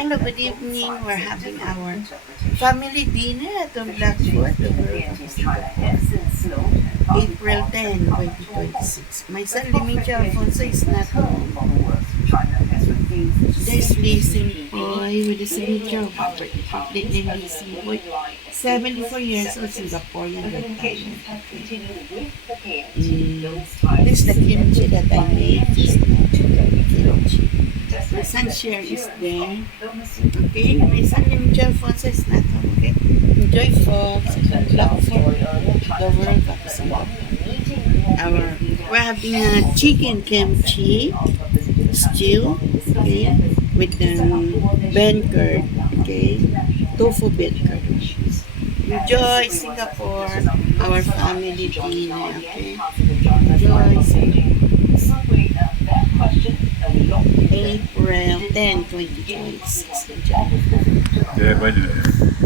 Hello, good evening. We're having our family dinner at the Blackfoot over April 10, 2026. My son, Limingcha Alfonso, is not home. There's Lacing Boy with the signature of property. Complete name Lacing Boy, 74 years old, Singaporean retired. This is the kimchi that I made just now. Kimchi. My son Cher is there. Okay, my son Limingcha Alfonso is not home. Okay, enjoy folks at the Blackfoot, the World Cup Singapore. We're having a chicken kimchi stew, okay, with bean curd, okay, tofu bean curd. Enjoy Singapore, our family dinner, okay. Enjoy Singapore. April 10, 2026. Enjoy. Yeah,